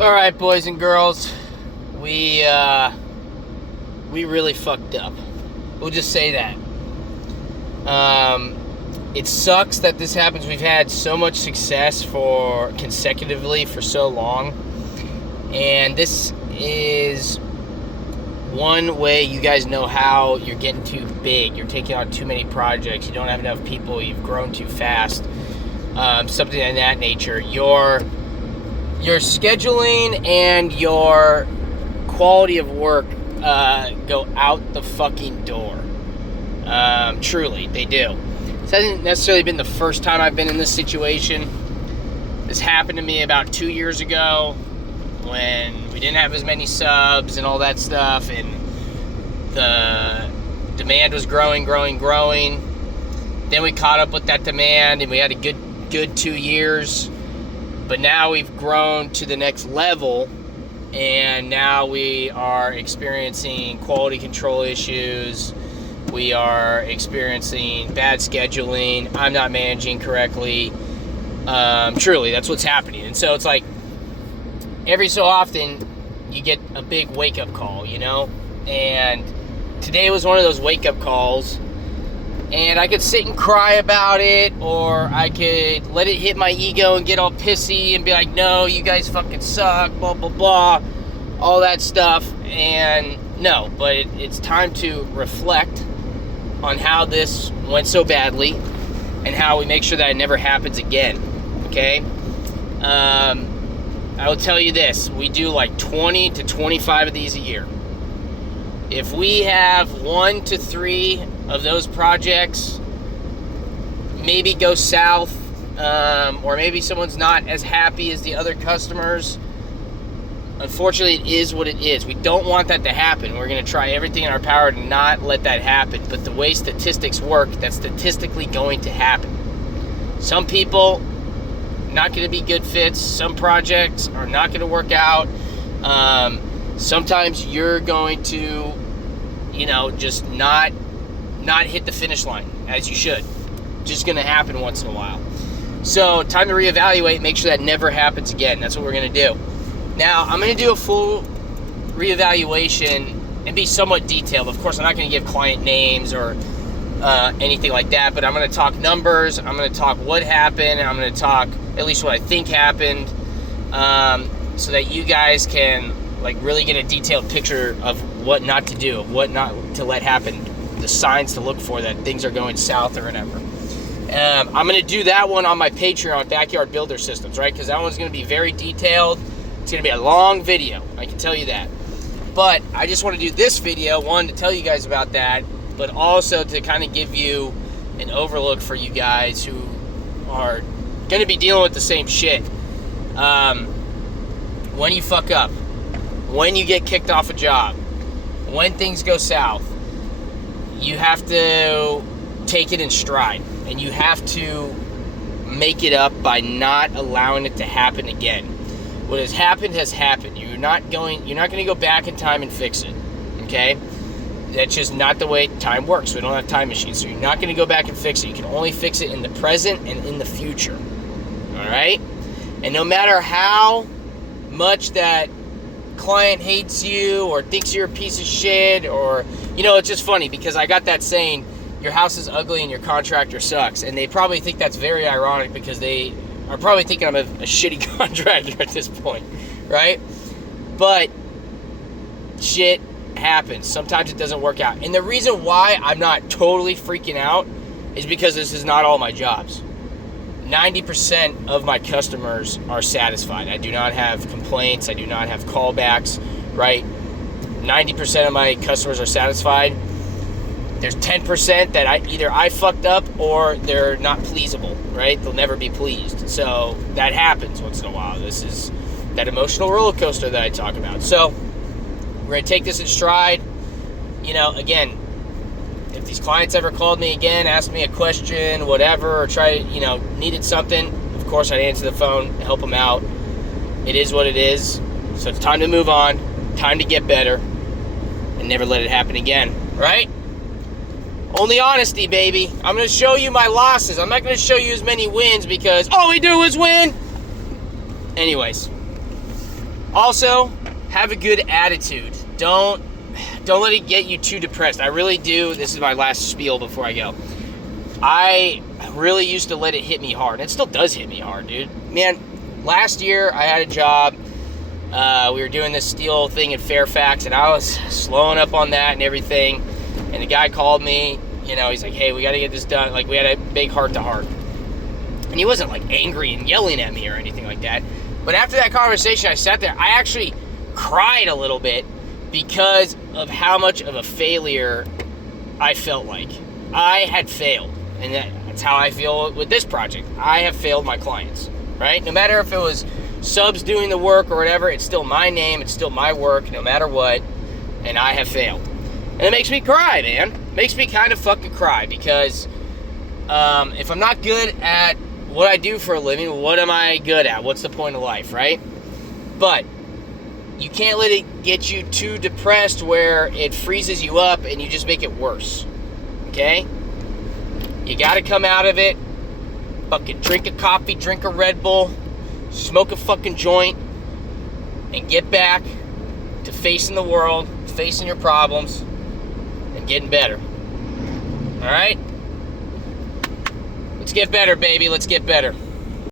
All right, boys and girls, we really fucked up. We'll just say that. It sucks that this happens. We've had so much success consecutively for so long, and this is one way you guys know how you're getting too big. You're taking on too many projects. You don't have enough people. You've grown too fast. Something of that nature. Your scheduling and your quality of work go out the fucking door. Truly, they do. This hasn't necessarily been the first time I've been in this situation. This happened to me about 2 years ago when we didn't have as many subs and all that stuff, and the demand was growing. Then we caught up with that demand, and we had a good 2 years. But now we've grown to the next level, and now we are experiencing quality control issues. We are experiencing bad scheduling. I'm not managing correctly. Truly, that's what's happening. And so it's like every so often you get a big wake-up call, you know? And today was one of those wake-up calls. And I could sit and cry about it, or I could let it hit my ego and get all pissy and be like, no, you guys fucking suck, blah, blah, blah, all that stuff. And no, but it's time to reflect on how this went so badly and how we make sure that it never happens again, okay? I will tell you this, we do like 20 to 25 of these a year. If we have 1 to 3 of those projects maybe go south, or maybe someone's not as happy as the other customers, unfortunately, it is what it is. We don't want that to happen. We're going to try everything in our power to not let that happen. But the way statistics work, that's statistically going to happen. Some people, not going to be good fits. Some projects are not going to work out. Sometimes you're going to, just not hit the finish line as you should. Just going to happen once in a while. So time to reevaluate, make sure that never happens again. That's what we're going to do. Now, I'm going to do a full reevaluation and be somewhat detailed. Of course, I'm not going to give client names or anything like that, but I'm going to talk numbers. I'm going to talk what happened. I'm going to talk at least what I think happened, so that you guys can really get a detailed picture of what not to do, what not to let happen, the signs to look for that things are going south or whatever. I'm going to do that one on my Patreon, Backyard Builder Systems, right? Because that one's going to be very detailed. It's going to be a long video, I can tell you that. But I just want to do this video, one, to tell you guys about that, but also to kind of give you an overlook for you guys who are going to be dealing with the same shit. When you fuck up, when you get kicked off a job, when things go south, you have to take it in stride, and you have to make it up by not allowing it to happen again. What has happened. You're not going to go back in time and fix it, okay? That's just not the way time works. We don't have time machines, so you're not going to go back and fix it. You can only fix it in the present and in the future, all right? And no matter how much that client hates you or thinks you're a piece of shit, or, it's just funny because I got that saying, your house is ugly and your contractor sucks, and they probably think that's very ironic because they are probably thinking I'm a shitty contractor at this point, right? But shit happens. Sometimes it doesn't work out. And the reason why I'm not totally freaking out is because this is not all my jobs. 90% of my customers are satisfied. I do not have complaints. I do not have callbacks, right? 90% of my customers are satisfied. There's 10% that either I fucked up or they're not pleasable, right? They'll never be pleased. So that happens once in a while. This is that emotional roller coaster that I talk about. So we're going to take this in stride. Again, if these clients ever called me again, asked me a question, whatever, or needed something, of course I'd answer the phone, help them out. It is what it is. So it's time to move on, time to get better, and never let it happen again, right? Only honesty, baby. I'm going to show you my losses. I'm not going to show you as many wins because all we do is win. Anyways, Also, have a good attitude. Don't let it get you too depressed. I really do. This is my last spiel before I go. I really used to let it hit me hard. It still does hit me hard, dude. Man, last year I had a job. We were doing this steel thing in Fairfax, and I was slowing up on that and everything. And the guy called me. You know, he's like, hey, we got to get this done. Like, we had a big heart-to-heart. And he wasn't, like, angry and yelling at me or anything like that. But after that conversation, I sat there. I actually cried a little bit because of how much of a failure I felt like. I had failed. And that's how I feel with this project. I have failed my clients, right? No matter if it was subs doing the work or whatever, it's still my name. It's still my work, no matter what. And I have failed. And it makes me cry, man. It makes me kind of fucking cry because if I'm not good at what I do for a living, what am I good at? What's the point of life, right? But you can't let it get you too depressed where it freezes you up and you just make it worse, okay? You got to come out of it, fucking drink a coffee, drink a Red Bull, smoke a fucking joint, and get back to facing the world, facing your problems, and getting better. All right? Let's get better, baby. Let's get better.